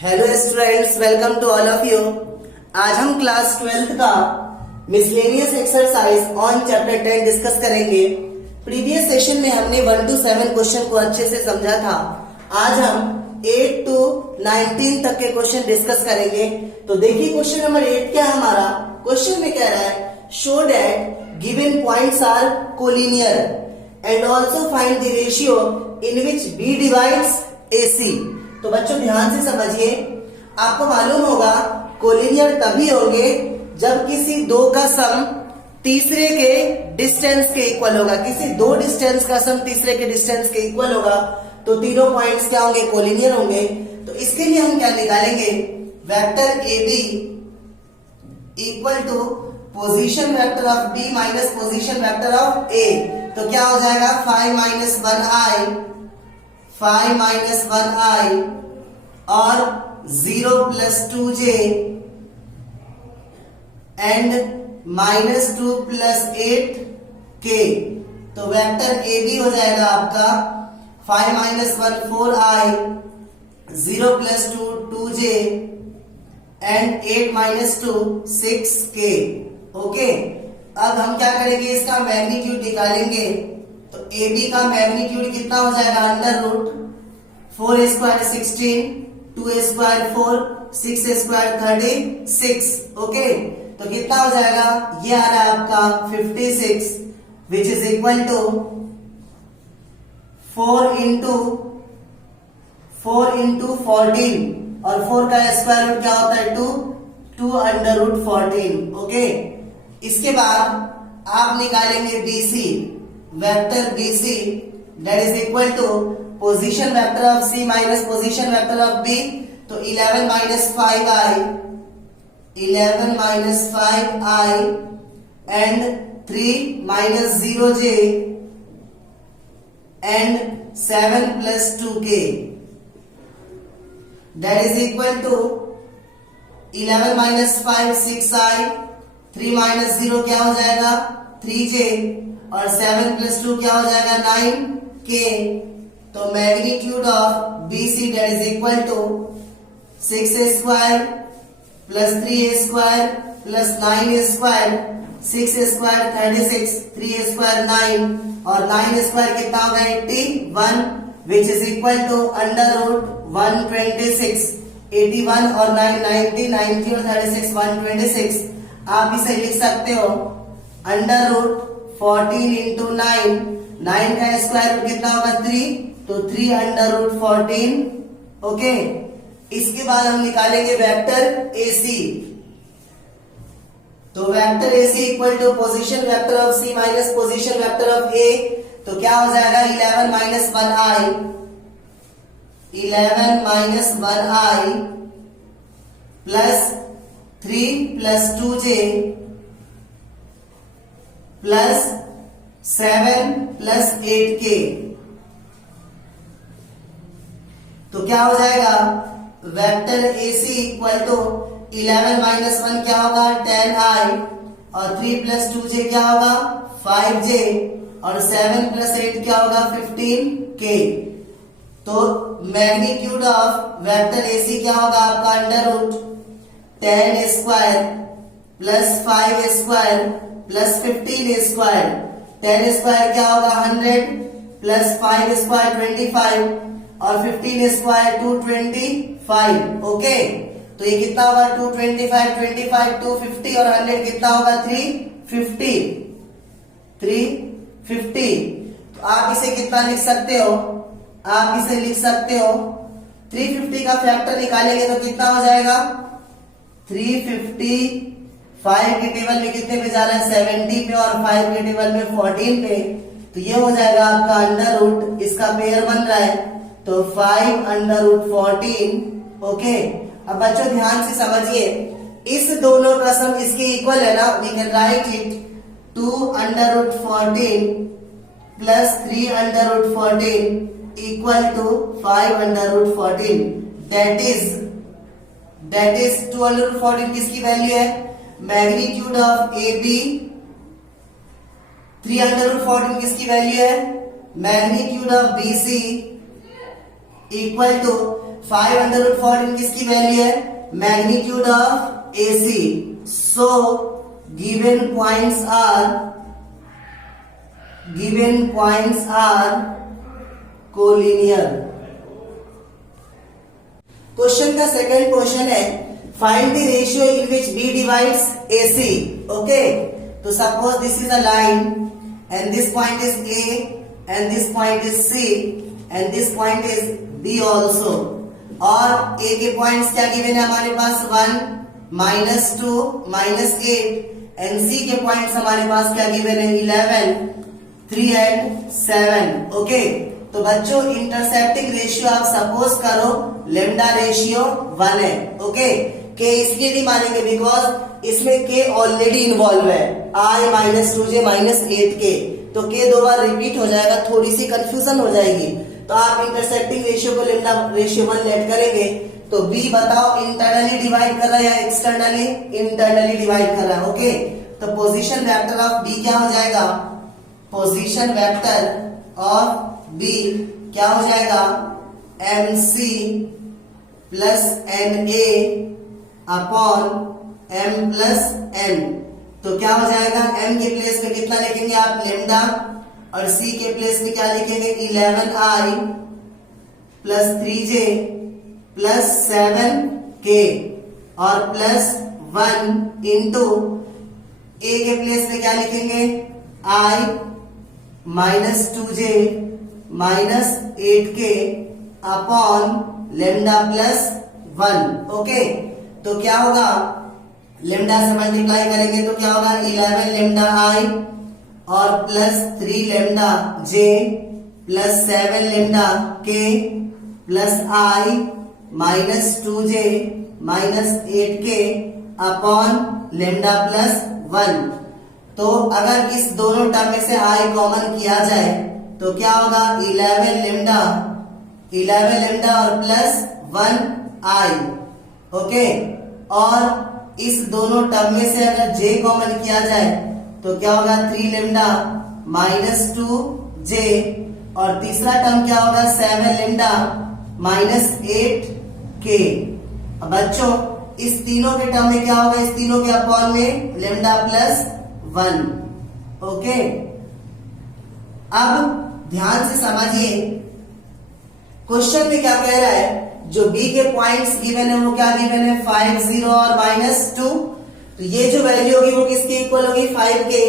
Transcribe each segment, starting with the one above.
Hello students, welcome to all of you. आज हम class 12th का miscellaneous exercise on chapter 10 discuss करेंगे। Previous session में हमने 1 to 7 क्वेश्चन को अच्छे से समझा था। आज हम 8 to 19 तक के क्वेश्चन डिस्कस करेंगे। तो देखिए क्वेश्चन नंबर 8 क्या है हमारा। क्वेश्चन में कह रहा है show that given points are collinear and also find the ratio in which B divides AC। तो बच्चों ध्यान से समझिए, आपको मालूम होगा कोलिनियर तभी होंगे जब किसी दो का सम तीसरे के डिस्टेंस के इक्वल होगा। किसी दो डिस्टेंस का सम तीसरे के डिस्टेंस के इक्वल होगा तो तीनों पॉइंट्स क्या होंगे, कोलिनियर होंगे। तो इसके लिए हम क्या निकालेंगे, vector AB equal to position vector of B minus position vector of A। तो क्या हो जाएगा 5 माइनस 1i और 0 plus 2j and minus 2 plus 8k। तो वेक्टर AB हो जाएगा आपका 5 minus 1 4i, 0 plus 2 2j and 8 minus 2 6k। Okay, अब हम क्या करेंगे, इसका मैग्नीट्यूड निकालेंगे। तो AB का मैग्नीट्यूड कितना हो जाएगा, under root 4 square 16, 2 square 4, 6 square 36। Okay, तो कितना हो जाएगा, ये आ रहा है आपका 56 which is equal to 4 into 14 और 4 का स्क्वायर रूट क्या होता है 2 अंडर रूट 14। ओके, इसके बाद आप निकालेंगे BC, vector BC that is equal to position vector of C minus position vector of B। तो 11 minus 5i and 3 minus 0j and 7 plus 2k that is equal to 11 minus 5 6i, 3 minus 0 क्या हो जाएगा 3j और 7 plus 2 क्या हो जाएगा 9k। तो magnitude of BC that is equal to 6 square plus 3 square plus 9 square, 6 square 36, 3 square 9 और 9 square कितना होगा 81 which is equal to under root 126। 81 और 9 90, 90 और 36 126। आप इसे लिख सकते हो अंडर रूट 14 इंटू 9, 9 का स्क्वायर रूट कितना होगा 3, तो 3 अंडर रूट 14। ओके, इसके बाद हम निकालेंगे वेक्टर AC। तो vector AC equal to position vector of C minus position vector of A। तो क्या हो जाएगा 11 minus 1i plus 3 plus 2j plus 7 plus 8k। तो क्या हो जाएगा vector AC equal to 11 minus 1 क्या होगा 10i और 3 प्लस 2j क्या होगा 5j और 7 प्लस 8 क्या होगा 15k। तो मैग्नीट्यूड ऑफ वेक्टर AC क्या होगा आपका under root 10 square plus 5 square plus 15 square. 10 square क्या होगा 100 प्लस 5 स्क्वायर 25 और 15 स्क्वायर 225। ओके, तो ये कितना होगा 225, 25 250 और 100 कितना होगा 350। तो आप इसे कितना लिख सकते हो, आप इसे लिख सकते हो 350 का फैक्टर निकालेंगे तो कितना हो जाएगा 350। 5 के टेबल में कितने पे जा रहा है 70 पे और 5 के टेबल में 14 पे। तो ये हो जाएगा आपका अंडर रूट, इसका पेयर बन रहा है तो 5 अंडर रूट 14। ओके, अब बच्चों ध्यान से समझिए, इस दोनों का सम इसके इक्वल है ना, we can write it 2 under root 14 plus 3 under root 14 equal to 5 under root 14। That is 2 under root 14 किसकी वैल्यू है, magnitude of AB। 3 under root 14 किसकी वैल्यू है, magnitude of BC equal to 5/14 किसकी वैल्यू है? Magnitude of AC. So given points are collinear. Question का second question है find the ratio in which B divides AC. Okay, तो suppose this is a line and this point is A and this point is C and this point is B also. और A के points क्या given है हमारे पास? 1, -2, -8 and C के points हमारे पास क्या given है? 11, 3 एंड 7. ओके, तो बच्चों इंटरसेप्टिंग रेशियो आप सपोज करो लेमडा रेशियो 1 है. ओके, के इसलिए नहीं मानेंगे बिकॉज इसमें के ऑलरेडी इन्वॉल्व है, I -2j -8k, तो के 2 बार रिपीट हो जाएगा, थोड़ी सी कंफ्यूजन हो जाएगी. तो आप इंटरसेप्टिंग रेशियो को लेमडा रेशियो 1 लेट करेंगे. तो B बताओ इंटरनली डिवाइड कर रहा है या एक्सटर्नली? इंटरनली डिवाइड कर रहा है. ओके, तो पोजीशन वेक्टर ऑफ B क्या हो जाएगा? पोजीशन वेक्टर ऑफ B क्या हो जाएगा? MC plus NA upon M plus N. तो क्या हो जाएगा? M के प्लेस में कितना लिखेंगे आप? लेमडा. और C के प्लेस में क्या लिखेंगे? 11I plus 3J plus 7K और प्लस 1 इंटू A के प्लेस में क्या लिखेंगे? I -2J -8K upon lambda plus 1. Okay, तो क्या होगा? लेमडा से मल्टीप्लाई करेंगे तो क्या होगा? 11 लेमडा I और plus 3 lambda J plus 7 lambda K plus I -2J -8K upon lambda plus 1. तो अगर इस दोनों टर्म में से I कॉमन किया जाए तो क्या होगा? 11 लेमडा और प्लस 1I. ओके, और इस दोनों टर्म में से अगर J कॉमन किया जाए तो क्या होगा? 3 लेमडा -2J और तीसरा टर्म क्या होगा? 7 लेमडा -8K. अब बच्चों इस तीनों के टर्म में क्या होगा? इस तीनों के अपॉन में लेमडा प्लस 1. ओके, अब ध्यान से समझिए क्वेश्चन में क्या कह रहा है. जो B के पॉइंट्स गिवन है वो क्या गिवन है? 5, 0 और -2. तो ये जो वैल्यू होगी वो किसके इक्वल होगी? 5 के.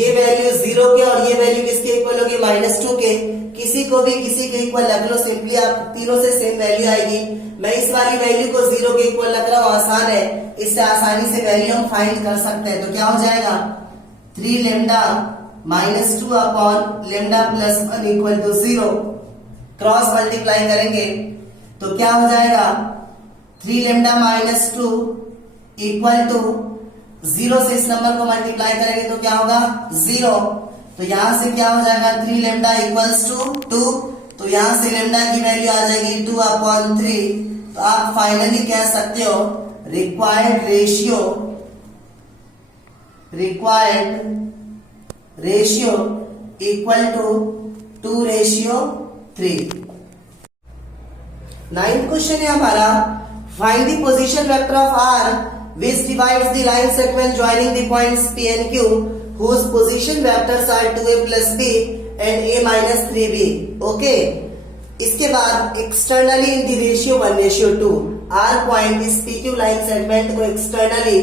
ये वैल्यू 0 के और ये वैल्यू किसके इक्वल होगी? -2 के. किसी को भी किसी के इक्वल रख लो, सिंपली आप तीनों से सेम वैल्यू आएगी. मैं इस वाली वैल्यू को 0 के इक्वल रख रहा हूँ, आसान है, इससे आसानी से वैल्यू हम फाइंड कर सकते हैं. तो क्या हो जाएगा? 3 lambda -2 upon lambda plus 1 equal to 0. Cross multiply करेंगे तो क्या हो जाएगा? 3 लेमडा -2 इक्वल टू 0 से इस नंबर को मल्टीप्लाई करेंगे तो क्या होगा? 0. तो यहां से क्या हो जाएगा? 3 लेमडा इक्वल्स टू 2. तो यहां से लेमडा की वैल्यू आ जाएगी 2/3. तो आप फाइनली कह सकते हो required ratio equal to 2:3. 9th question है हमारा find the position vector of R which divides the line segment joining the points P and Q whose position vectors are 2a plus b and a minus 3b. Okay, इसके बाद externally in the ratio 1:2 R point इस PQ line segment को externally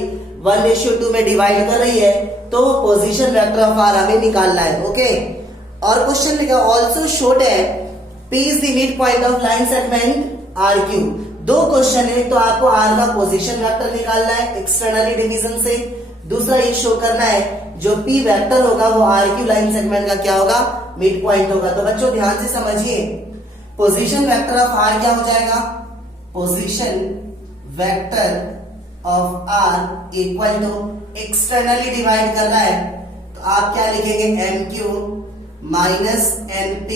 1:2 में divide कर रही है, तो position vector of R हमें निकालना है. ओके, और क्वेश्चन लिखा ऑल्सो शोड है P is the mid point of line segment RQ. 2 question है, तो आपको R का पोजीशन वेक्टर निकालना है एक्सटर्नली डिवीजन से. दूसरा ये शो करना है जो P वेक्टर होगा वो RQ लाइन सेगमेंट का क्या होगा? मिड पॉइंट होगा. तो बच्चों ध्यान से समझिए पोजीशन वेक्टर ऑफ R क्या हो जाएगा? Position vector of R equal to externally divide करना है तो आप क्या लिखेंगे? MQ minus NP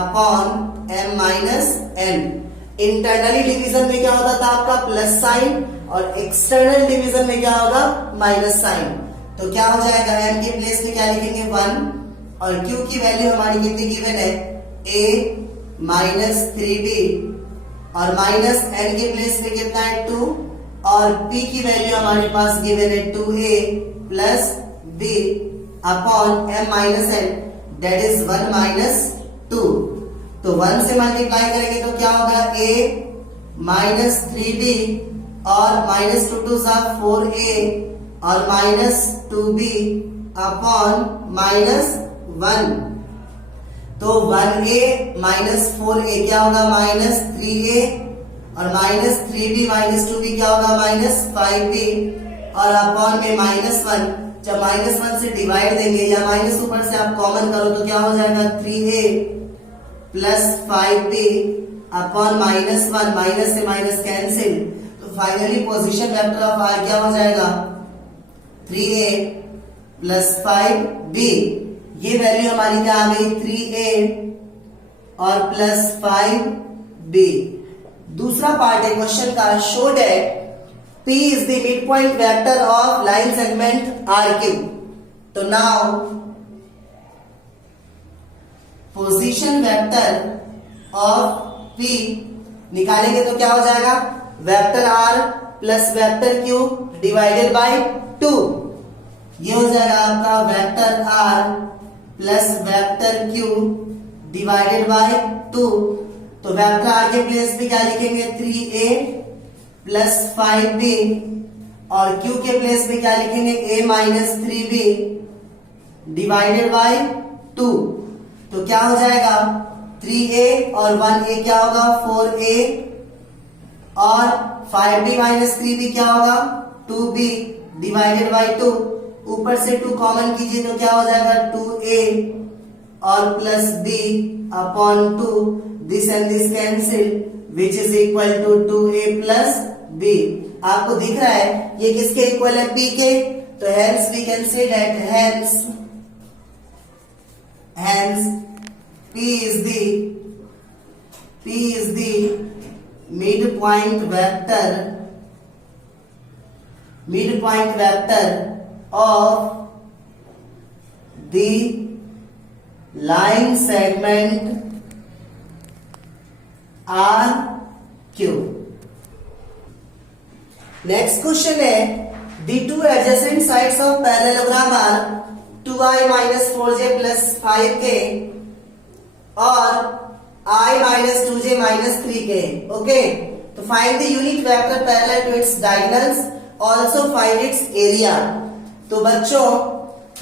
upon M minus N. Internally division में क्या होता था आपका? प्लस साइन, और एक्सटर्नल डिवीजन में क्या होगा? Minus sign. तो क्या हो जाएगा? M के प्लेस में क्या लिखेंगे? 1 और Q की वैल्यू हमारी कितनी गिवन है? A -3b और माइनस n के प्लेस पे कितना है 2 और p की वैल्यू हमारे पास गिवन है 2a plus b upon m minus n that is 1 minus 2। तो 1 से मल्टीप्लाई करेंगे तो क्या होगा a माइनस 3b और माइनस 2 2 4a और माइनस 2b अपॉन माइनस 1। तो 1a माइनस 4a क्या होगा माइनस 3a और माइनस 3b माइनस 2b क्या होगा माइनस 5b और अपॉन में माइनस 1। जब माइनस 1 से डिवाइड देंगे या माइनस ऊपर से आप कॉमन करो तो क्या हो जाएगा 3a plus 5b upon minus 1। Minus से माइनस कैंसिल तो finally position vector of r क्या हो जाएगा 3a प्लस 5b। ये वैल्यू हमारी क्या आ गई 3a और प्लस 5b। दूसरा पार्ट है क्वेश्चन का, show that p is the mid point vector of line segment RQ। तो now position vector of p निकालेंगे तो क्या हो जाएगा vector r plus vector q divided by 2। ये हो जाएगा आपका vector r plus vector q divided by 2। तो वेक्टर r के प्लेस पे क्या लिखेंगे 3a प्लस 5b और q के प्लेस पे क्या लिखेंगे a minus 3b divided by 2। तो क्या हो जाएगा 3a और 1a क्या होगा 4a और 5b माइनस 3b क्या होगा 2b डिवाइडेड बाय 2। ऊपर से 2 कॉमन कीजिए तो क्या हो जाएगा 2a और plus b upon 2। This and this cancel which is equal to 2a plus b। आपको दिख रहा है ये किसके इक्वल है p के। तो hence we can say that hence p is the midpoint vector of the line segment RQ। Next question है the two adjacent sides of parallelogram are 2i minus 4j plus 5k और I minus 2j minus 3k। Okay, तो find the unit vector parallel to its diagonals, also find its area. तो बच्चों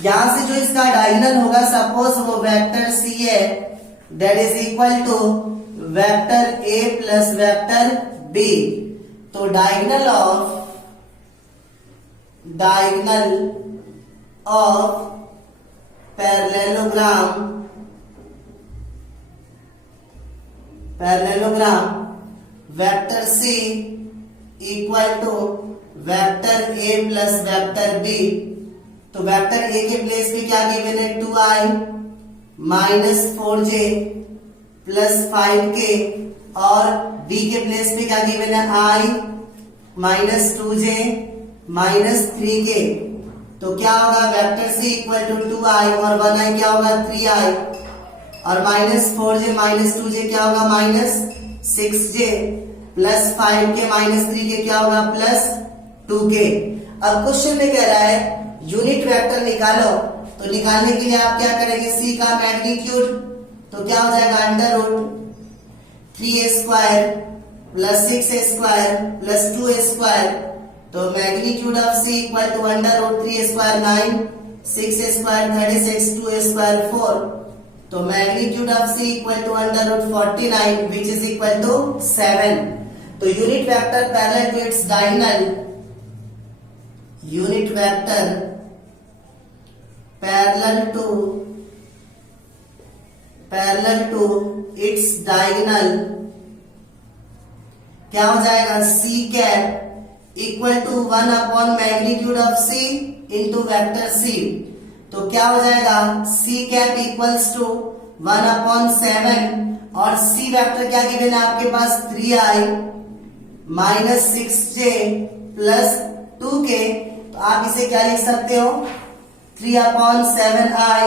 यहां से जो इसका diagonal होगा suppose वो वेक्टर c है that is equal to vector a plus vector b। तो diagonal of parallelogram vector c equal to vector a plus vector b। तो वेक्टर a के प्लेस पे क्या गिवन है 2i minus 4j plus 5k और b के place पे क्या गिवन है i minus 2j minus 3k। तो क्या होगा vector c equal to 2i और 1i क्या होगा 3i और माइनस 4j माइनस 2j क्या होगा minus 6j plus 5k minus 3k क्या होगा प्लस 2k। अब क्वेश्चन में कह रहा है यूनिट वेक्टर निकालो। तो निकालने के लिए आप क्या करेंगे c का मैग्नीट्यूड तो क्या हो जाएगा under root 3a square plus 6a square plus 2a square. तो magnitude of c equal to under root 3a square 9 6a square 36 2a square 4। तो magnitude of c equal to under root 49 which is equal to 7। तो unit vector parallel to its diagonal, unit vector parallel to its diagonal क्या हो जाएगा c cap equal to 1 upon magnitude of c into vector c। तो क्या हो जाएगा c cap equals to 1 upon 7 और c vector क्या गिवन है आपके पास 3i minus 6j plus 2k। तो आप इसे क्या लिख सकते हो 3 upon 7i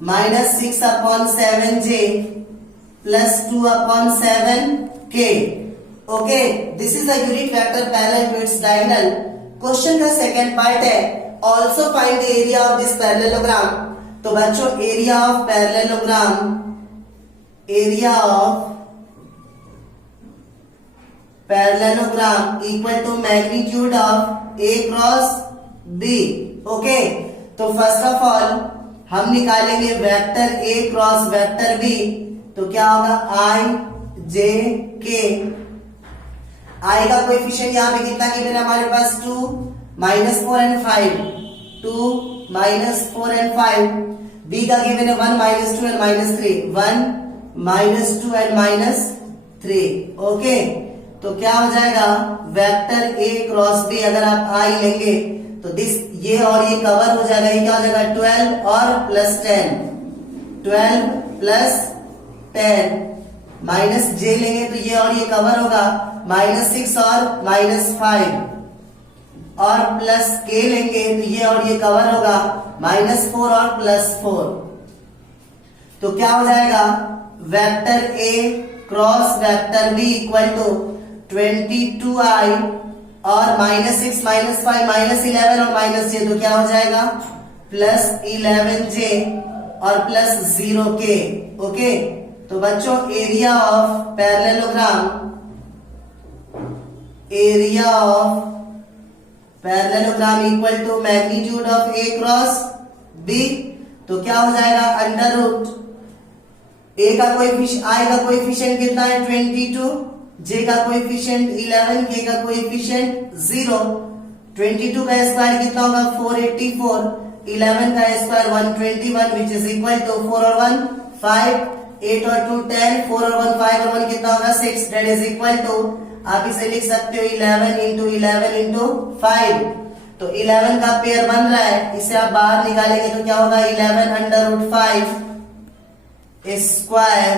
minus 6 upon 7j plus 2 upon 7k. Okay, this is the unit vector parallel to its diagonal. Question का सेकंड पार्ट है also find the area of this parallelogram. तो बच्चों area of parallelogram, area of parallelogram equal to magnitude of A cross B. Okay, तो first of all हम निकालेंगे vector ए cross vector B. तो क्या होगा आई जे के। आई का कोएफिशिएंट यहाँ पे कितना गिवन है हमारे पास 2 -4 एंड 5, 2 -4 एंड 5। बी का गिवन है 1 -2 एंड -3, 1 -2 एंड -3। ओके, तो क्या हो जाएगा वेक्टर ए क्रॉस बी। अगर आप आई लेंगे तो दिस ये और ये कवर हो जाएगा। ये क्या हो जाएगा 12 और प्लस 10, 12 प्लस 10 माइनस जे लेंगे तो ये और ये कवर होगा -6 और -5 और प्लस के लेंगे तो ये और ये कवर होगा -4 और +4। तो क्या हो जाएगा vector A cross vector B equal to 22i और -6 -5 -11 और -j। तो क्या हो जाएगा +11j और +0k। ओके, तो बच्चों area of parallelogram, area of parallelogram equal to magnitude of A cross B. तो क्या हो जाएगा अंडर रूट ए का कोएफिशिएंट, आई का कोएफिशिएंट कितना है 22, जे का कोएफिशिएंट 11, के का कोएफिशिएंट 0। 22 का स्क्वायर कितना होगा 484, 11 का square 121 which is equal to 4 और 1 5, 8 और 2 10, 4 और 1 5 और 1 कितना होगा 6। दैट इज इक्वल टू आप इसे लिख सकते हो 11 इंटू 11 इंटू 5। तो 11 का पेयर बन रहा है, इसे आप बाहर निकालेंगे तो क्या होगा 11 under root 5 square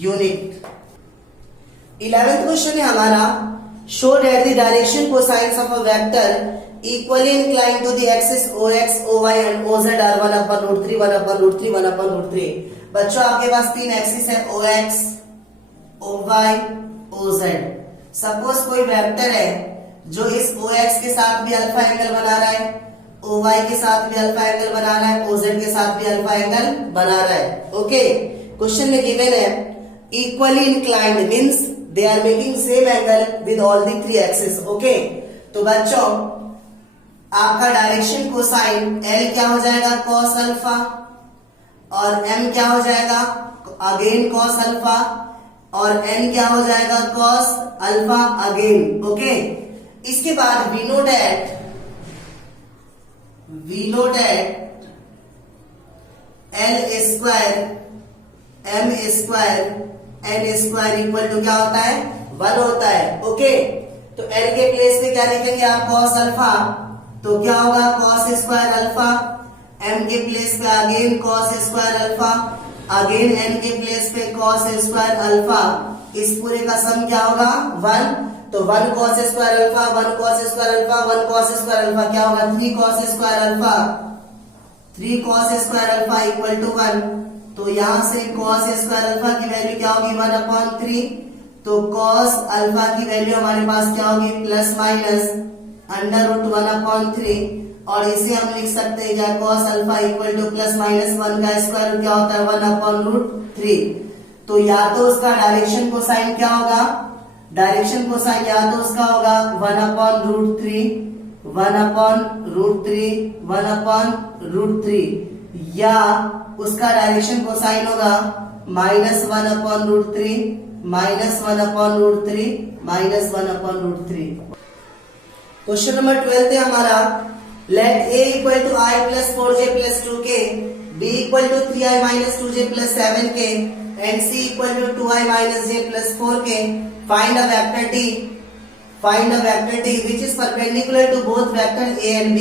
unit. 11th question है हमारा show that the direction cosines of a vector equally inclined to the axis OX, OY and OZ are 1/√3, 1/√3, 1/√3। बच्चों आपके पास तीन एक्सिस है OX, OY, OZ। सपोज कोई वेक्टर है जो इस OX के साथ भी अल्फा एंगल बना रहा है, OY के साथ भी अल्फा एंगल बना रहा है, OZ के साथ भी अल्फा एंगल बना रहा है। ओके, क्वेश्चन में गिवन है equally inclined means they are making same angle with all the three axis. Okay, तो बच्चों आपका डायरेक्शन कोसाइन L क्या हो जाएगा cos अल्फा और M क्या हो जाएगा अगेन cos अल्फा और N क्या हो जाएगा cos अल्फा अगेन। ओके, इसके बाद we know that L square M square N square equal to क्या होता है 1 होता है। ओके, तो L के प्लेस पे क्या लिखेंगे आप cos अल्फा, तो क्या होगा cos स्क्वायर अल्फा। M के प्लेस पे again cos square alpha, again N के प्लेस पे cos स्क्वायर अल्फा। इस पूरे का सम क्या होगा 1, तो 1 cos square alpha, 1 cos square alpha, 1 cos square alpha क्या होगा 3 cos square alpha, 3 cos square alpha equal to 1। तो यहां से cos स्क्वायर अल्फा की वैल्यू क्या होगी 1/3। तो cos अल्फा की वैल्यू हमारे पास क्या होगी प्लस माइनस अंडर रूट 1/3 और इसे हम लिख सकते हैं क्या cos alpha equal two plus minus 1 का स्क्वायर क्या होता है 1/√3। तो या तो उसका डायरेक्शन कोसाइन क्या होगा, डायरेक्शन कोसाइन या तो उसका होगा 1/√3, 1/√3, 1/√3 या उसका डायरेक्शन कोसाइन होगा -1/√3, -1/√3, -1/√3। क्वेश्चन नंबर 12 है हमारा let A equal to I plus 4J plus 2K, B equal to 3I minus 2J plus 7K and C equal to 2I minus J plus 4K। Find a vector D, find a vector D which is perpendicular to both vector A and B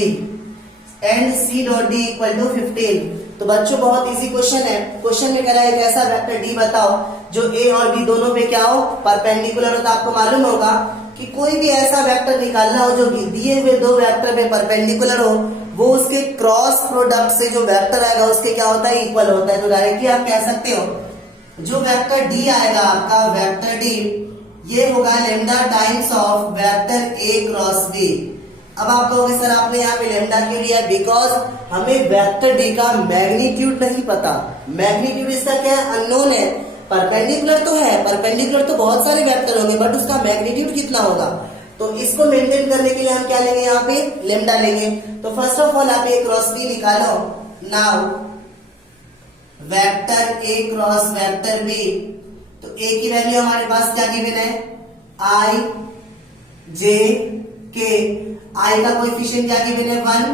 and C dot D equal to 15। तो बच्चों बहुत easy question है। Question में कह रहा है एक ऐसा वेक्टर D बताओ जो A और B दोनों पे क्या हो परपेंडिकुलर हो। तो आपको मालूम होगा कि कोई भी ऐसा वेक्टर निकालना हो जो दिए हुए दो वेक्टर में परपेंडिकुलर हो, वो उसके क्रॉस प्रोडक्ट से जो वेक्टर आएगा उसके क्या होता है इक्वल होता है। तो डायरेक्टली आप कह सकते हो जो वेक्टर डी आएगा आपका वेक्टर डी, ये होगा lambda times of vector A cross B. अब आप कहोगे सर आपने यहाँ पे लेमडा क्यों लिया? बिकॉज हमें वेक्टर डी का मैग्नीट्यूड नहीं पता। मैग्नीट्यूड इसका क्या है? अननोन है। परपेंडिकुलर तो है, परपेंडिकुलर तो बहुत सारे वेक्टर होंगे, बट उसका मैग्नीट्यूड कितना होगा? तो इसको मेंटेन करने के लिए हम क्या लेंगे? यहाँ पे लेमडा लेंगे। तो फर्स्ट ऑफ ऑल आप ए क्रॉस बी निकालो। नाउ वेक्टर ए क्रॉस वेक्टर बी, तो ए की वैल्यू हमारे पास क्या गिवन है? आई जे के। आई का कोएफिशिएंट क्या गिवन है? 1,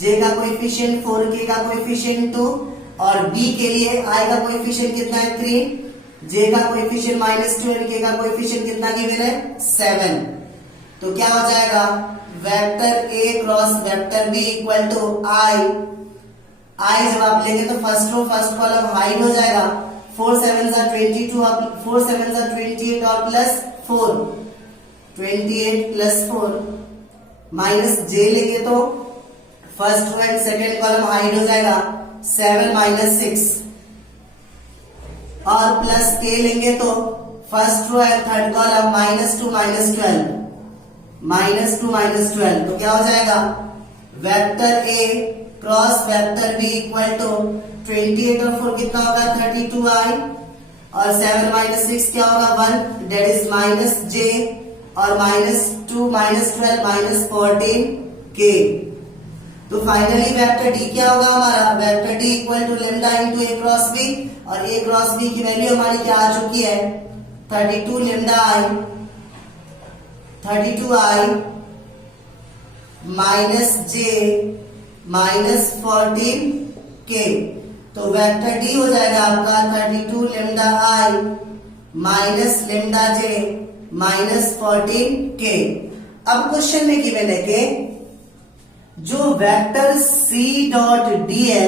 जे का कोएफिशिएंट 4, के का कोएफिशिएंट 2, और बी के लिए आई का कोएफिशिएंट कितना है? 3, जे का कोएफिशिएंट -2 और के का कोएफिशिएंट कितना गिवन है? 7। तो क्या हो जाएगा? Vector A cross vector B equal to i. I जब आप लेंगे तो first row first column hide हो जाएगा। 4 7s are 22, 4 7s are 28 और प्लस 4, 28 प्लस 4 माइनस जे लेंगे तो first row and second column hide हो जाएगा। 7 - 6 और प्लस के लेंगे तो first row and third column -2 -12 तो क्या हो जाएगा? Vector A cross vector B equal to 28 और 4 कितना होगा? 32i और 7 - 6 क्या होगा? 1, डेट इज माइनस जे और -2 -12 -14 के। तो फाइनली वेक्टर डी क्या होगा हमारा? Vector D equal to lambda into A cross B, और ए क्रॉस बी की वैल्यू हमारी क्या आ चुकी है? 32 लेमडा आई, 32i माइनस जे -14 के। तो वेक्टर डी हो जाएगा आपका 32 लेमडा आई माइनस लेमडा जे -14 के। अब क्वेश्चन में गिवन है कि जो वेक्टर सी डॉट डी है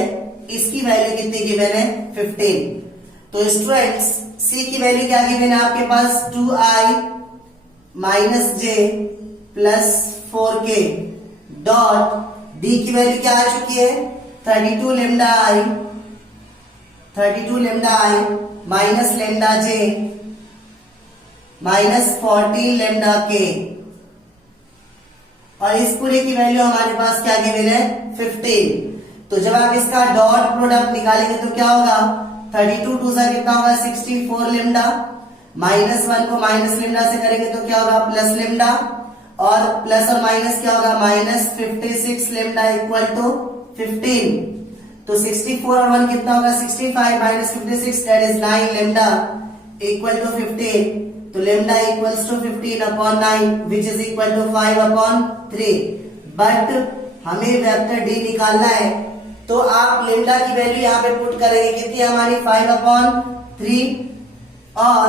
इसकी वैल्यू कितनी गिवन है? 15। तो स्टूडेंट्स सी की वैल्यू क्या गिवन है आपके पास? 2i माइनस जे प्लस 4k डॉट डी की वैल्यू क्या आ चुकी है? 32 lambda I minus lambda J -14 lambda के, और इस पूरे की वैल्यू हमारे पास क्या गिवन है? 15। तो जब आप इसका डॉट प्रोडक्ट निकालेंगे तो क्या होगा? 32 2 सा कितना होगा? 64 लेमडा, -1 को माइनस लेमडा से करेंगे तो क्या होगा? प्लस लेमडा, और प्लस और माइनस क्या होगा? -56 लेमडा इक्वल टू 15। तो 64 और 1 कितना होगा? 65 -56 that is 9 lambda equal to 15। तो lambda equals to 15/9 which is equal to 5/3। But हमें वेक्टर डी निकालना है, तो आप लेमडा की वैल्यू यहाँ पे पुट करेंगे कितनी हमारी? 5/3, और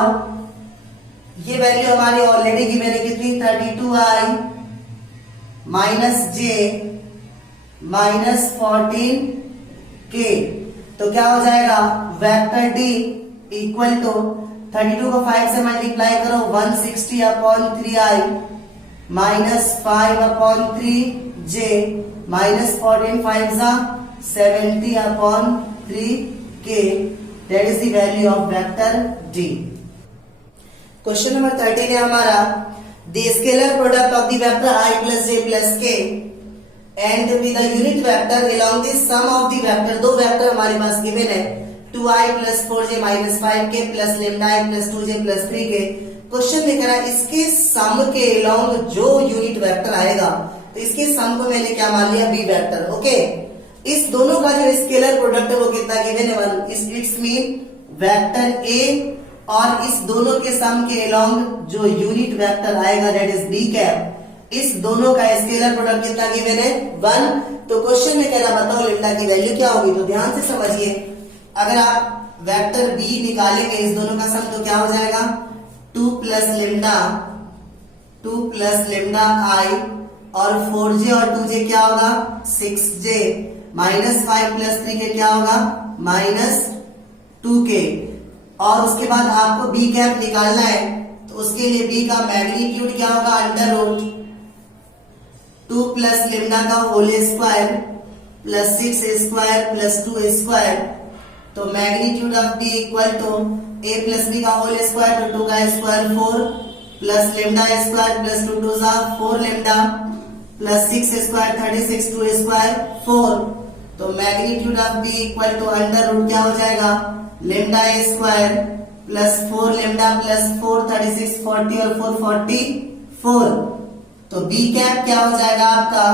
ये वैल्यू हमारी ऑलरेडी गिवन है कितनी? 32i माइनस जे -14 के। तो क्या हो जाएगा? वेक्टर डी इक्वल टू 32 को 5 से मल्टीप्लाई करो 160/3i minus 5/3 J -14 5 70/3 k. That is the value of vector d. Question number 13 है हमारा, the scalar product of the vector i plus J plus k and with the unit vector along the sum of the vector. दो vector हमारे पास given है 2i plus 4j minus 5k plus lambda i plus 2j plus 3k। Question में कह रहा है इसके सम के अलोंग जो यूनिट वेक्टर आएगा, तो इसके सम को मैंने क्या मान लिया? B vector. ओके, इस दोनों का जो स्केलर प्रोडक्ट है वो कितना गिवन है? 1। इट्स मीन वेक्टर ए और इस दोनों के सम के अलोंग जो यूनिट वेक्टर आएगा दैट इज बी कैप, इस दोनों का स्केलर प्रोडक्ट कितना गिवन है? 1। तो क्वेश्चन में कह रहा बताओ लेमडा की वैल्यू क्या होगी? तो ध्यान से समझिए, अगर आप वेक्टर बी निकालेंगे इस दोनों का सम तो क्या हो जाएगा? 2 प्लस लेमडा आई और 4j और 2j क्या होगा? 6j माइनस 5 प्लस 3k क्या होगा? -2k। और उसके बाद आपको बी कैप निकालना है, तो उसके लिए बी का मैग्नीट्यूड क्या होगा? अंडर रूट 2 प्लस लेमडा का whole square plus 6 square plus 2 square. तो magnitude of B equal to a plus B का होल स्क्वायर तो 2 का square 4 plus lambda square plus 2 2 जा 4 लेमडा प्लस 6 स्क्वायर 36 2 स्क्वायर 4। तो magnitude of B equal to under root क्या हो जाएगा lambda square plus 4 lambda plus 4 36 40 और 4 44। तो बी कैप क्या हो जाएगा आपका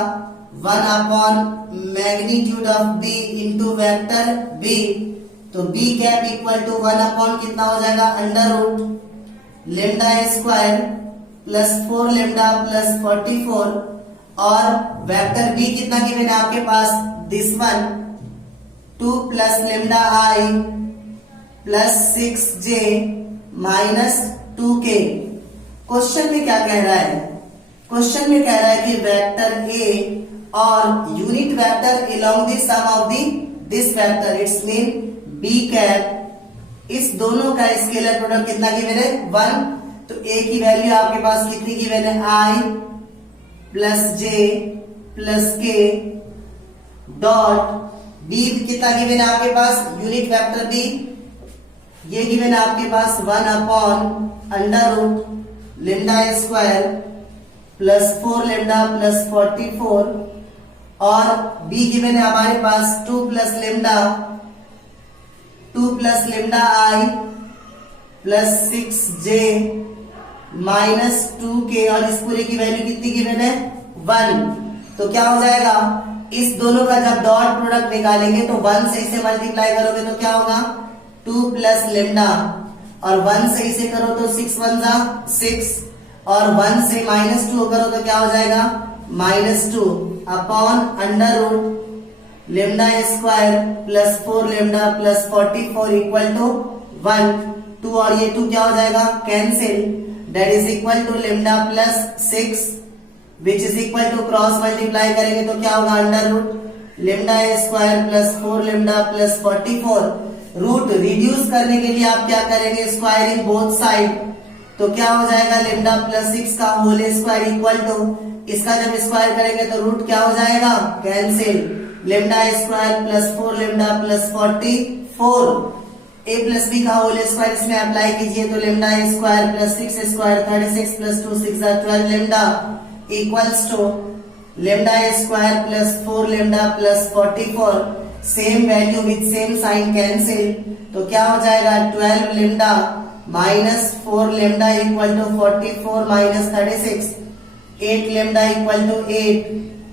1 upon magnitude of B into vector B. तो b cap equal to 1 upon कितना हो जाएगा under root lambda square plus 4 lambda plus 44 और वेक्टर बी कितना गिवन है आपके पास this one 2 plus lambda I plus 6j minus 2k। Question में क्या कह रहा है, क्वेश्चन में कह रहा है कि वेक्टर ए और unit vector along the sum of this vector it's mean B cap इस दोनों का स्केलर प्रोडक्ट कितना गिवन है 1। तो ए की वैल्यू आपके पास कितनी गिवन है I plus J plus K dot B कितना गिवन है आपके पास यूनिट वेक्टर बी ये गिवन है आपके पास 1 upon under root lambda square plus 4 lambda plus 44 और बी गिवन है हमारे पास 2 प्लस लेमडा आई प्लस 6j माइनस 2k और इस पूरे की वैल्यू कितनी गिवन है 1। तो क्या हो जाएगा इस दोनों का जब डॉट प्रोडक्ट निकालेंगे तो 1 से इसे मल्टीप्लाई करोगे तो क्या होगा 2 प्लस लेमडा और 1 से इसे करो तो 6 1 जा 6 और 1 से माइनस 2 करो तो क्या हो जाएगा minus 2 upon under root lambda square plus 4 lambda plus 44 equal to 1 2 और ये 2 क्या हो जाएगा cancel that is equal to lambda plus 6 which is equal to cross multiply करेंगे तो क्या होगा under root lambda square plus 4 lambda plus 44। Root reduce करने के लिए आप क्या करेंगे स्क्वायरिंग बोथ साइड तो क्या हो जाएगा लेमडा प्लस 6 का होल स्क्वायर इक्वल टू इसका जब स्क्वायर करेंगे तो रूट क्या हो जाएगा cancel lambda square plus 4 lambda plus 44 A plus B का होल स्क्वायर इसमें अप्लाई कीजिए तो lambda square plus 6 square 36 plus 2 6 12 lambda equals to lambda square plus 4 lambda plus 44 same value with same sign cancel तो क्या हो जाएगा 12 lambda minus 4 lambda equal to 44 minus 36 8 lambda equal to 8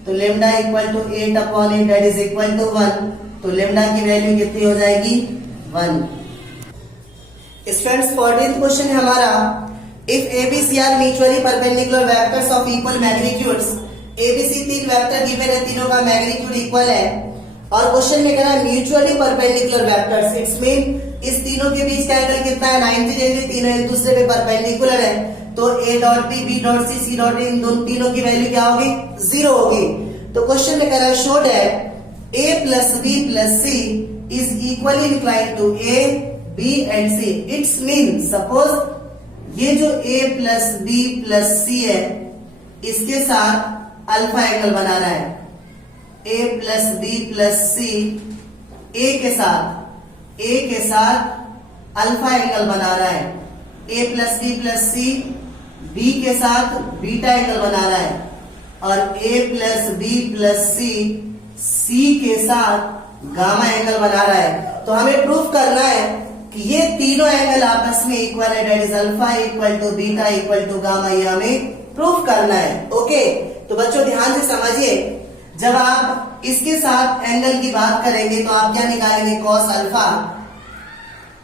तो lambda equal to 8 upon 8 that is equal to 1 तो lambda की value कितनी हो जाएगी 1। स्टूडेंट्स 14th क्वेश्चन है हमारा if A B C are mutually perpendicular vectors of equal magnitudes A B C तीन vector given है तीनों का मैग्नीट्यूड इक्वल है और क्वेश्चन में कह रहा है mutually perpendicular vectors it's mean इस तीनों के बीच का एंगल कितना है 90 डिग्री तीनों एक दूसरे पे परपेंडिकुलर है तो a dot B B dot C C dot इन दोनों तीनों की वैल्यू क्या होगी 0 होगी। तो क्वेश्चन में कह रहा है show that a plus B plus C is equally inclined to a b and c it's mean suppose ये जो a plus B plus C है इसके साथ अल्फा एंगल बना रहा है a plus B plus C a के साथ अल्फा एंगल बना रहा है a plus B plus C b के साथ बीटा एंगल बना रहा है और a plus B plus C c के साथ गामा एंगल बना रहा है। तो हमें प्रूफ करना है कि ये तीनों एंगल आपस में इक्वल है that is alpha equal to beta equal to gamma ये हमें प्रूफ करना है। ओके तो बच्चों ध्यान से समझिए जब आप इसके साथ एंगल की बात करेंगे तो आप क्या निकालेंगे कॉस अल्फा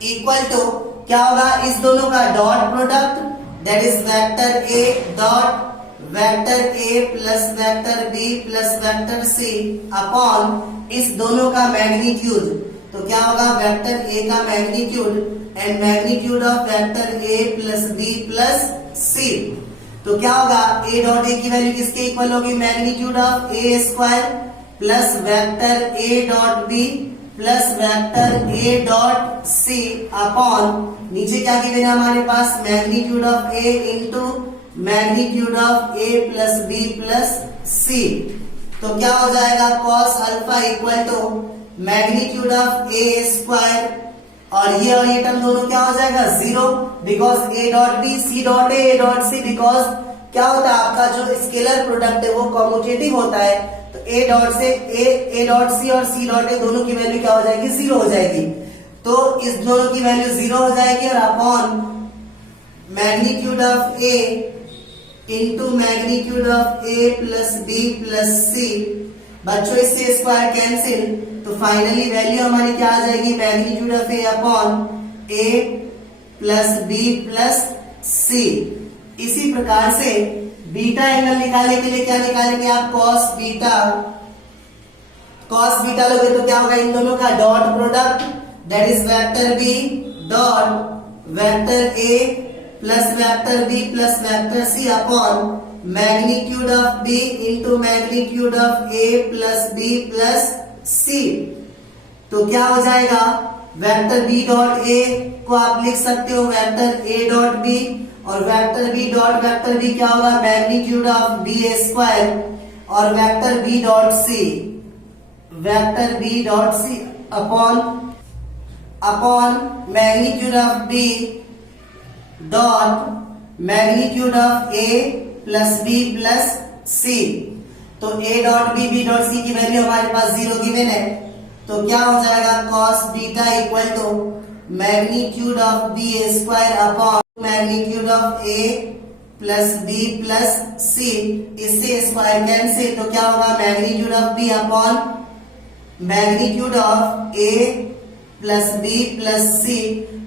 इक्वल टू क्या होगा इस दोनों का dot product that is vector A dot vector A plus vector B plus vector C upon इस दोनों का मैग्नीट्यूड तो क्या होगा वेक्टर ए का magnitude and magnitude of vector A plus B plus c. तो क्या होगा a डॉट ए की वैल्यू किसके इक्वल होगी magnitude of A square plus vector a dot B plus vector a dot c upon नीचे क्या given है हमारे पास magnitude of a into magnitude of a plus B plus c. तो क्या हो जाएगा cos alpha equal to magnitude of a square और ये टर्म दोनों क्या हो जाएगा 0, because a dot b c dot a dot c, because क्या होता है आपका जो स्केलर प्रोडक्ट है वो कॉम्यूटेटिव होता है, तो ए डॉट से ए डॉट सी और सी डॉट ए दोनों की वैल्यू क्या हो जाएगी 0 हो जाएगी। तो इस दोनों की वैल्यू 0 हो जाएगी और upon magnitude of A into magnitude of A plus B plus c. बच्चों इससे स्क्वायर कैंसिल, तो फाइनली वैल्यू हमारी क्या आ जाएगी magnitude of A upon a plus B plus c. इसी प्रकार से बीटा एंगल निकालने के लिए क्या निकालेंगे आप कॉस बीटा लोगे तो क्या होगा इन दोनों का dot product, that is vector B dot vector A plus vector B plus vector C upon magnitude of B into magnitude of A plus B plus c. तो क्या हो जाएगा वेक्टर बी डॉट ए को आप लिख सकते हो vector ए dot B, और vector B dot vector b क्या होगा magnitude of b a square, और vector B dot c upon magnitude of b dot magnitude of A plus B plus c. तो a dot b dot c की value हमारे पास 0 given है, तो क्या हो जाएगा cos beta equal to magnitude of B square upon magnitude of A plus B plus c. इससे square cancel, तो क्या होगा magnitude of b upon magnitude of A plus B plus c.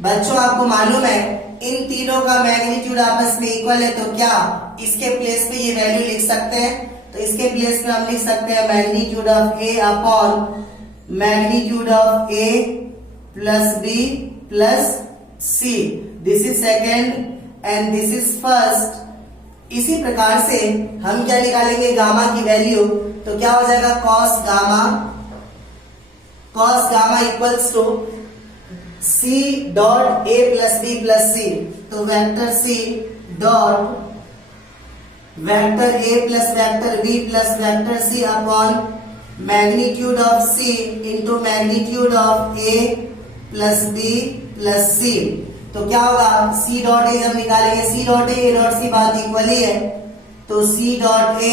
बच्चों आपको मालूम है इन तीनों का मैग्नीट्यूड आपस में इक्वल है, तो क्या इसके प्लेस पे ये वैल्यू लिख सकते हैं, तो इसके प्लेस पे हम लिख सकते हैं magnitude of A upon magnitude of A plus B plus C. This is second and this is first. इसी प्रकार से हम क्या निकालेंगे गामा की वैल्यू, तो क्या हो जाएगा cos gamma equals to C dot A plus B plus C। तो vector C dot vector A plus vector B plus vector C upon magnitude of C into magnitude of A plus B plus C। तो क्या होगा C dot A जब निकालेंगे C dot A dot C बात equal ही है, तो C dot A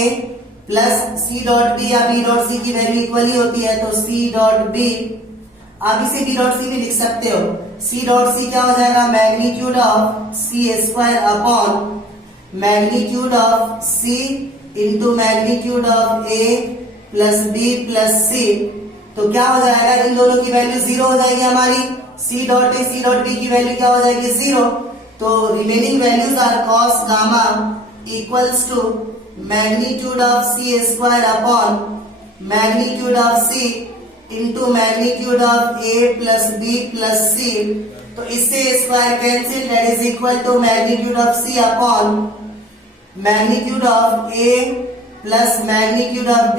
plus C dot B या B dot C की वैल्यू इक्वल ही होती है, तो C डॉट B आप इसे B डॉट C भी लिख सकते हो। C डॉट C क्या हो जाएगा magnitude of C square upon magnitude of C into magnitude of A plus B plus C। तो क्या हो जाएगा इन दोनों की वैल्यू 0 हो जाएगी हमारी, C dot A C dot B की वैल्यू क्या हो जाएगी 0। तो remaining values are cos gamma equals to magnitude of C square upon magnitude of C into magnitude of A plus B plus C। तो इससे square cancel, that is equal to magnitude of C upon magnitude of A plus magnitude of B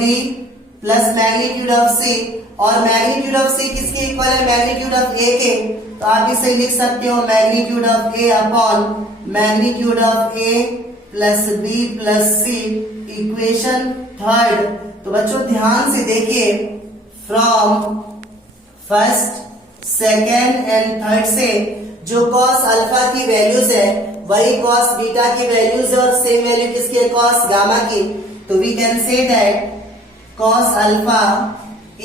plus magnitude of C। और magnitude of C किसके equal है magnitude of A के, तो आप इसे लिख सकते हो magnitude of A upon magnitude of A plus B plus C। Equation third. तो बच्चों ध्यान से देखिए, from first second and third से जो cos अल्फा की वैल्यूज है वही cos बीटा की वैल्यूज है, और सेम वैल्यू किसकी है cos गामा की। तो we can say that cos alpha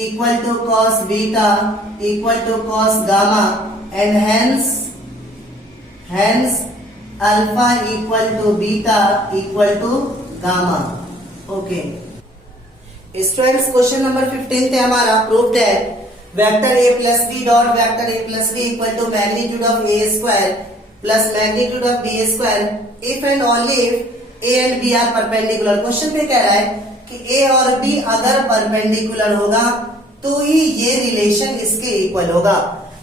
equal to cos beta equal to cos gamma, and hence alpha equal to beta equal to gamma. Okay students, question number 15 है हमारा, proved है vector a plus B dot vector a plus B equal to magnitude of a square plus magnitude of b square if and only if a and b are perpendicular. Question पे कह रहा है कि a और b अगर perpendicular होगा तो ही ये रिलेशन इसके इक्वल होगा,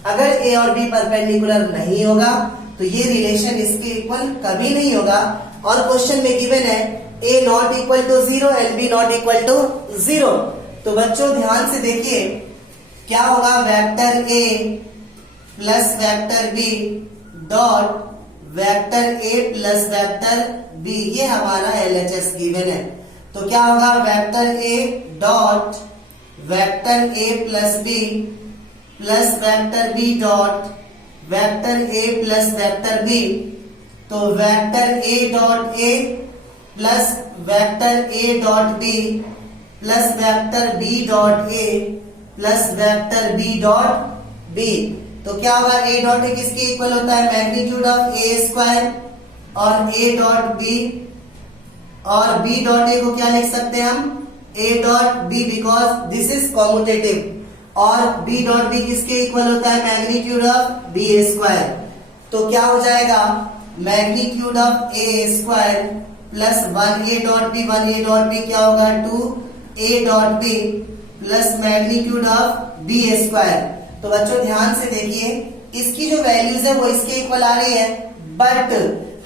अगर a और b परपेंडिकुलर नहीं होगा तो ये रिलेशन इसके इक्वल कभी नहीं होगा। और क्वेश्चन में गिवन है a not equal to 0 and b not equal to 0। तो बच्चों ध्यान से देखिए क्या होगा vector a plus vector b dot vector a plus vector b, ये हमारा LHS गिवन है। तो क्या होगा vector a dot vector a plus b plus vector b dot vector A plus vector B, तो vector A dot A plus vector A dot B plus vector B dot A plus vector B dot B. तो क्या होगा, A dot ए किसके equal होता है, magnitude of A square, और A dot B, और B dot A को क्या लिख सकते हैं हम, A dot B, because this is commutative, और बी डॉट बी किसके इक्वल होता है, मैग्नीट्यूड ऑफ बी स्क्वायर। तो क्या हो जाएगा, magnitude of A square plus 1 A dot B, 1 A dot B क्या होगा, 2 A dot B plus magnitude of B square. तो बच्चों ध्यान से देखिए, इसकी जो वैल्यूज है वो इसके इक्वल आ रही है, बट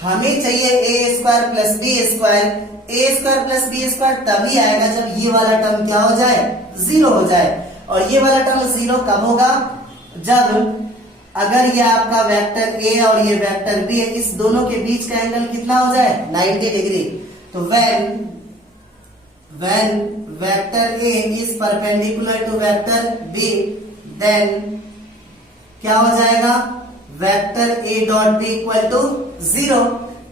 हमें चाहिए ए स्क्वायर प्लस बी स्क्वायर। ए स्क्वायर प्लस बी स्क्वायर तभी आएगा जब ये वाला टर्म क्या हो जाए, जीरो हो जाए। और ये वाला टर्म जीरो कब होगा, जब अगर ये आपका वेक्टर ए और ये वेक्टर बी है, इस दोनों के बीच का एंगल कितना हो जाए, 90 डिग्री। तो when vector A is perpendicular to vector B, then क्या हो जाएगा, vector A dot B equal to 0।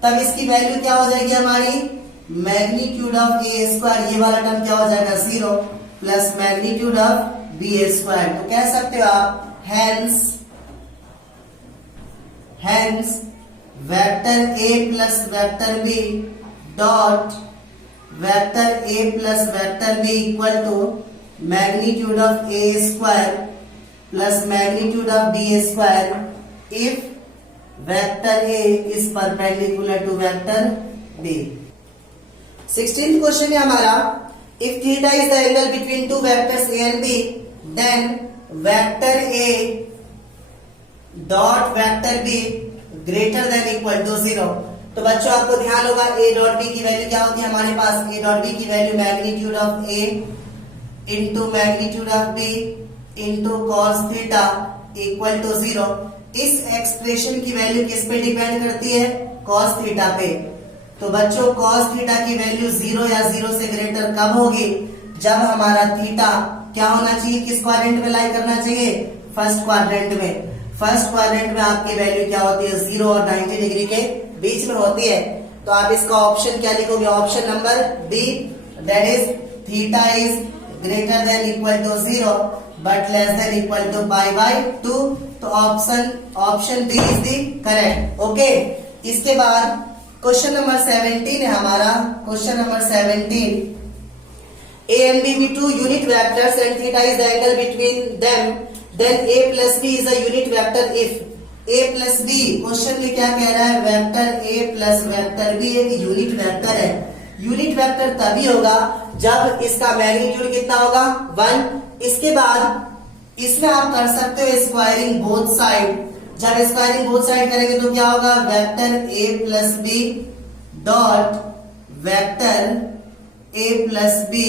तब इसकी वैल्यू क्या हो जाएगी हमारी, मैग्नीट्यूड ऑफ ए स्क्वायर, ये वाला टर्म क्या हो जाएगा 0 plus magnitude of B square. तो कह सकते हो आप hence vector A plus vector B dot vector A plus vector B equal to magnitude of A square plus magnitude of B square if vector A is perpendicular to vector B. 16th question है हमारा, if theta is the angle between two vectors A and B, then vector A dot vector B greater than equal to 0। तो बच्चों आपको ध्यान होगा, A dot B की value क्या होती है हमारे पास, ए डॉट बी की value magnitude of A into magnitude of B into cos theta equal to 0। इस एक्सप्रेशन की वैल्यू किस पे डिपेंड करती है, कॉस थीटा पे। तो बच्चों कॉस थीटा की वैल्यू 0 या 0 से ग्रेटर कब होगी, जब हमारा थीटा क्या होना चाहिए, किस क्वाड्रेंट में लाई करना चाहिए, फर्स्ट क्वाड्रेंट में। फर्स्ट क्वाड्रेंट में आपकी वैल्यू क्या होती है, 0 और 90 डिग्री के बीच में होती है। तो आप इसका ऑप्शन क्या लिखोगे, option number D, that is theta is greater than equal to 0 but less than equal to pi by 2। तो option D is the correct. Okay, इसके बाद क्वेश्चन नंबर 17 है हमारा, question number 17, A and B be two unit vectors and theta is the angle between them, then A plus B is a unit vector if A plus B, question में क्या कह रहा है, vector A plus vector B एक unit vector है। Unit vector तभी होगा जब इसका मैग्नीट्यूड कितना होगा, 1। इसके बाद इसमें आप कर सकते हो स्क्वायरिंग बोथ साइड। जब स्क्वायरिंग बोथ साइड करेंगे तो क्या होगा, vector A plus B dot vector A plus B,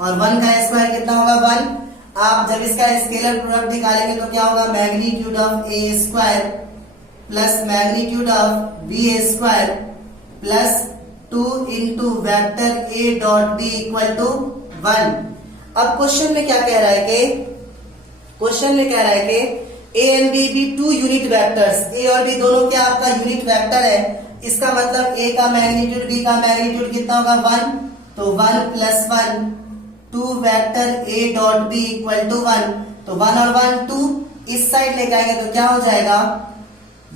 और 1 का स्क्वायर कितना होगा, 1। आप जब इसका स्केलर प्रोडक्ट निकालेंगे तो क्या होगा, magnitude of A square plus magnitude of B square plus 2 into vector A dot B equal to 1। अब क्वेश्चन में क्या कह रहा है कि, क्वेश्चन में कह रहा है कि A and B two unit vectors, A और बी दोनों क्या आपका यूनिट वेक्टर है। इसका मतलब ए का मैग्नीट्यूड बी का मैग्नीट्यूड कितना होगा, 1। तो 1 plus 1 2 vector A dot B equal to 1। तो 1 और 1 2, इस साइड लेके आएंगे तो क्या हो जाएगा,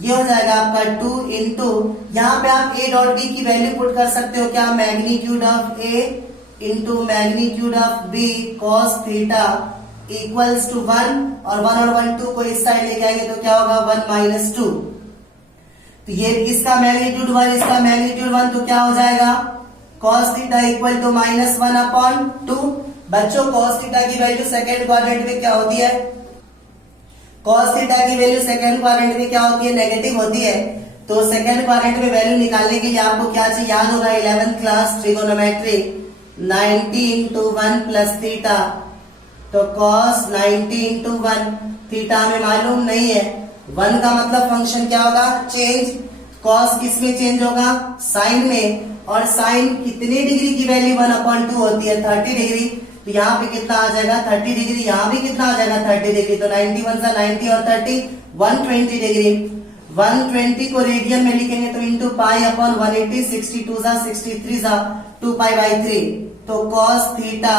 ये हो जाएगा आपका 2 इंटू, यहाँ पे आप ए डॉट बी की वैल्यू पुट कर सकते हो क्या, magnitude of A into magnitude of B cos theta equals to 1, और 1 और 1 2 को इस साइड लेके आएंगे तो क्या होगा, 1 माइनस 2। तो ये इसका मैग्नीट्यूड 1, इसका मैग्नीट्यूड 1, तो क्या हो जाएगा, cos theta equal to -1 upon 2। बच्चों cos थीटा की वैल्यू सेकेंड क्वाड्रेंट में क्या होती है, cos थीटा की वैल्यू सेकेंड क्वाड्रेंट में क्या होती है, नेगेटिव होती है। तो सेकेंड क्वाड्रेंट में वैल्यू निकालने के लिए आपको क्या चाहिए, याद होगा 11th class trigonometry, 90 into 1 plus theta. तो cos 90 इंटू 1, थीटा हमें मालूम नहीं है, 1 का मतलब फंक्शन क्या होगा, चेंज। cos किस में चेंज होगा, साइन में, और साइन कितने डिग्री की वैल्यू 1/2 होती है, 30 डिग्री। तो यहाँ पे कितना आ जाएगा, 30 डिग्री, यहाँ भी कितना आ जाएगा, 30 डिग्री। तो 91 से 90 और 30 120 डिग्री। 120 को रेडियन में लिखेंगे तो इंटू पाई अपॉन 180, 62 जा 63 जा 2 पाई बाई 3, तो cos theta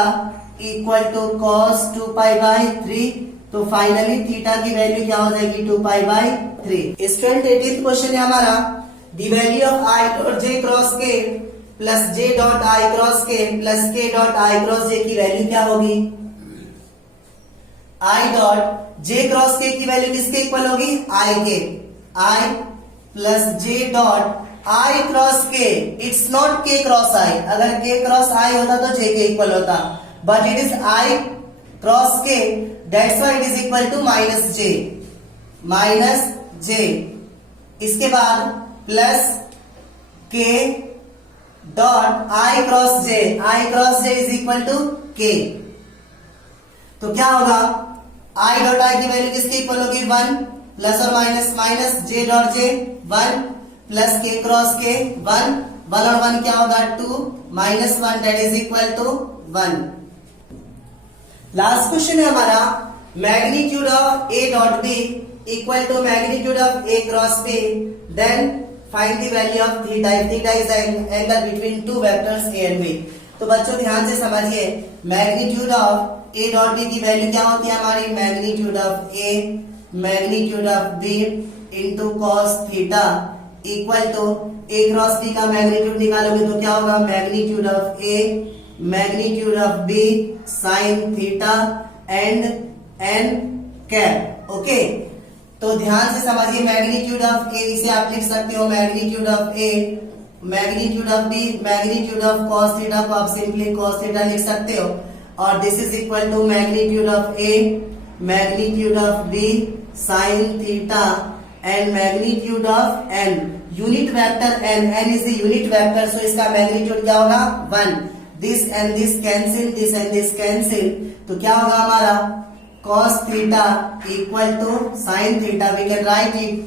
equal to cos 2 pi by 3, तो फाइनली थीटा की वैल्यू क्या हो जाएगी 2 pi by 3। Student 18th question है हमारा, the value of I dot J cross K plus J dot I cross K plus K dot I cross J की value क्या होगी। आई डॉट जे क्रॉस के की वैल्यू किसके इक्वल होगी, I K. I plus J dot I cross K, it's not K cross I, अगर K cross आई होता तो जे के इक्वल होता, but it is I cross K, that's why it is equal to minus J. इसके बाद plus K dot I cross J, I cross J is equal to K, तो क्या होगा आई डॉट आई की value किसके equal होगी 1 plus और minus minus J dot J 1 plus K cross K 1, 1 और 1 क्या होगा 2 minus 1 that is equal to 1। Last question है हमारा, magnitude of A dot B equal to magnitude of A cross B, then find the value of theta if theta is angle between two vectors A and B. तो बच्चों ध्यान से समझिए, magnitude of A dot B की value क्या होती है हमारी, magnitude of A magnitude of B into cos theta equal to A cross B का मैग्नीट्यूड निकालोगे तो क्या होगा, magnitude of A magnitude of B sine theta and N cap. Okay, तो ध्यान से समझिए, मैग्नीट्यूड ऑफ ए इसे आप लिख सकते हो magnitude of A magnitude of B magnitude of cos theta को आप सिंपली कॉस थीटा लिख सकते हो, और this is equal to magnitude of A magnitude of B sine theta and magnitude of N, unit vector N, N is the unit vector, so इसका magnitude क्या होगा 1, this and this cancel, this and this cancel, तो क्या होगा हमारा cos theta equal to sin theta, we can write it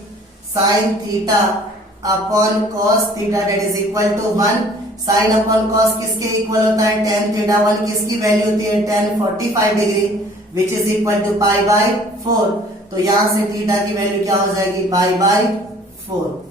sin theta upon cos theta that is equal to 1, sin upon cos किसके equal होता है tan theta, 1 किसकी value होती है tan 45 degree which is equal to pi by 4, तो यहां से theta की वैल्यू क्या हो जाएगी पाई बाई 4।